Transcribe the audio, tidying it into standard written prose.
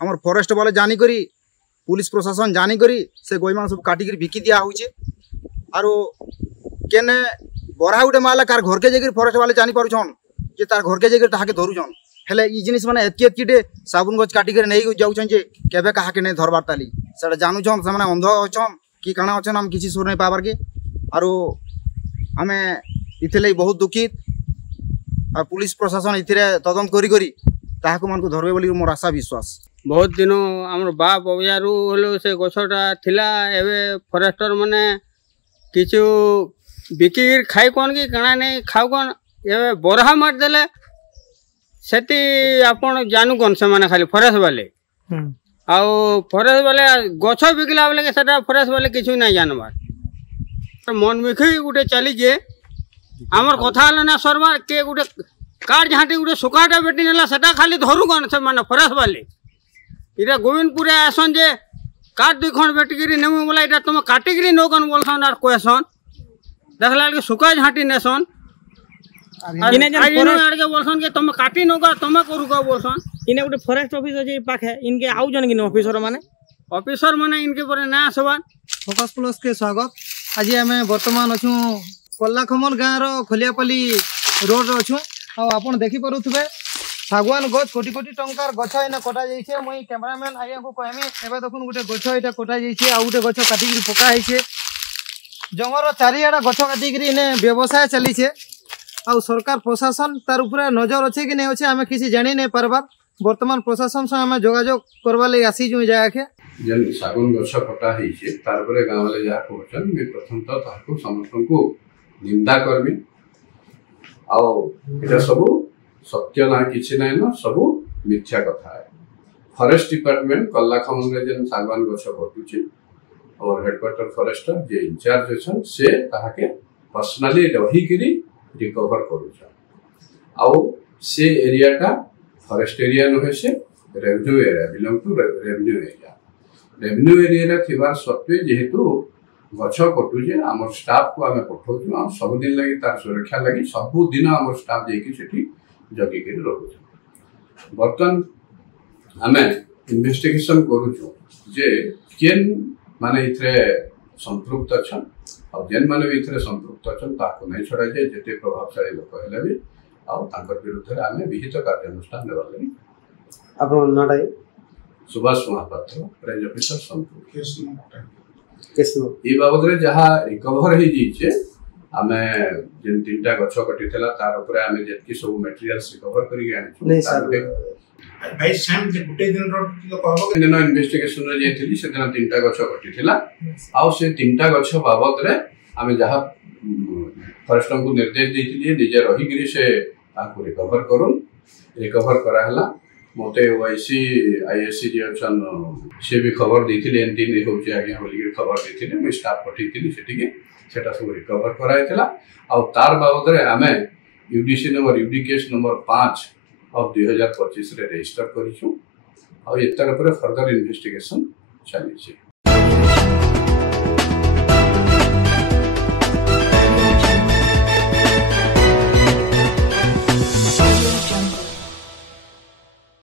आमर फॉरेस्ट वाले जानिकरी पुलिस प्रशासन जानिकरी से गोई मान सब काटिक बिकी दिया होचे आरो केने बरा गुटे मारला कार घर के जाकर फॉरेस्ट वाले जानी पारुछन जे तार घर के जाकर ताके धरुछन हेले ई जिनिस माने एतके साबुन गछ काटिक नहीं जाउछन जे केबे काहाके नहीं धरबार ताली सेटा जानुछन से माने अंध अछन कि काना अछन हम किसी सुर नहीं पाबार के आरो आमे इथिले बहुत दुखित और पुलिस प्रशासन इथिरे तदंत करी करी ताहाको मानको धरबे बोली मोर आशा विश्वास। बहुत दिन आम बाप अबियारू हलो से गछटा थिला एबे फॉरेस्टर माने किछु बिकी खाई कौन कि काना नहीं खाऊ कौन एबे बरहा मार देले सेती आपण जानू कौन से माने खाली फॉरेस्ट वाले आउ फॉरेस्ट वाले गछ बिकला बेले सेटा फॉरेस्ट वाले किछु नहीं जानबार मन मिखी गुटे चली जे आमर कथा हल ना सरबार के गुटे काट झाँटी गुटे सुखाटा बेटी नेला सेटा खाली धरू कौन से माने फॉरेस्ट वाले इटा गोविंदपुर आसन जे काट दुई खंड बेटिकी नेमु बोला इटा तुम काटिकी नो कौन बोलसन आर कहसन देखला के सुखा झाँटी नेसन बोलसन के तुम काटी नोगा तुम करूगा बोलसन इने गोटे फॉरेस्ट ऑफिस अछि पाखे इनके आउ जन कि ऑफिसर माने इनके पर ना सवाल फोकस प्लस के स्वागत। आज आम बर्तमान अच्छु कोल्लाखमल गाँव रो खोलियापल्ली रोड अच्छु आपन देखि परुथबे सागवान गछ कोटी कोटी टंकार गछ इने कटा जाइछे मुई कैमरामैन आइया को कहमी एबे देखुन गुटे गछ एटा कटा जाइछे आ गुटे गछ काटिकी पका हैछे जंगल चारिआडा गछ काटिकी इने व्यवसाय चलीछे आ सरकार प्रशासन तार उपरे नजर अच्छे कि नहीं अच्छे आम किसी जानी नहीं पारबार वर्तमान प्रशासन से आम जोगाजोग करवा लगी आसी जो जाके जेन सागुन गछ कटा होइछे तार परे गाँव वाले जा कहछन मैं प्रथम तो ताको समस्त को निंदा करबी आ एटा सब सत्य ना किछि नै न सब मिथ्या कथा है। फॉरेस्ट डिपार्टमेंट कल्लाखमल रे जेन सागवान गछ कटुछे और हेडक्वार्टर फॉरेस्टर जे इंचार्ज छन से ताहाके पर्सनली रहिकिरी रिकवर करूछन आउ से एरियाटा फॉरेस्ट एरिया नुहे से revenue area belong to revenue area थिबार सत्वे जेहेतु गछ कटुजे आम स्टाफ को आम पठाऊँ आ सब दिन लगी तार सुरक्षा लगी सबु दिन आम स्टाफ जाकि सेठी जगिक रहुछन। बर्तन आम इन्वेस्टिगेशन करूछु जे केन माने इथरे संपृक्त अछन और जेन माने भी इथरे संपृक्त अछन ताको नहीं छड़ा जाए जेते प्रभावशाली लोक हेले भी आ ताकर विरुद्ध आम विहित कार्यानुष्ठान नेबार लगी आपन नाटा सुभाष महापात्र रेंज ऑफिसर संपृक्त केसनो ई बाबद रे जहा रिकवर हे जीचे आमे जेन तीनटा गछ कटिथला तार ऊपर आमे जेतकी सब मटेरियल्स रिकवर करी आनी नहीं सर भाई सेम जे गुटे दिन रो तो कहबो दिन इन्वेस्टिगेशन रे जेथिली से दिन तीनटा गछ कटिथला आ से तीनटा गछ बाबद रे आमे जहा फॉरेस्टर को निर्देश देथिली निजे रही गिरी से ताको रिकवर करा हला मोते ओआईसी आईएससी जे अछन से भी खबर देथिले एंती नै होचे आज्ञा बोली खबर देथिले मैं स्टाफ पठिथिली सेटिके सेटा सब रिकवर कराइथिला आ तार बाबद रे आमे UDC number UD case number 5 of 2025 रे रजिस्टर करिछु आ एतर पर फर्दर इन्वेस्टिगेशन चली छै।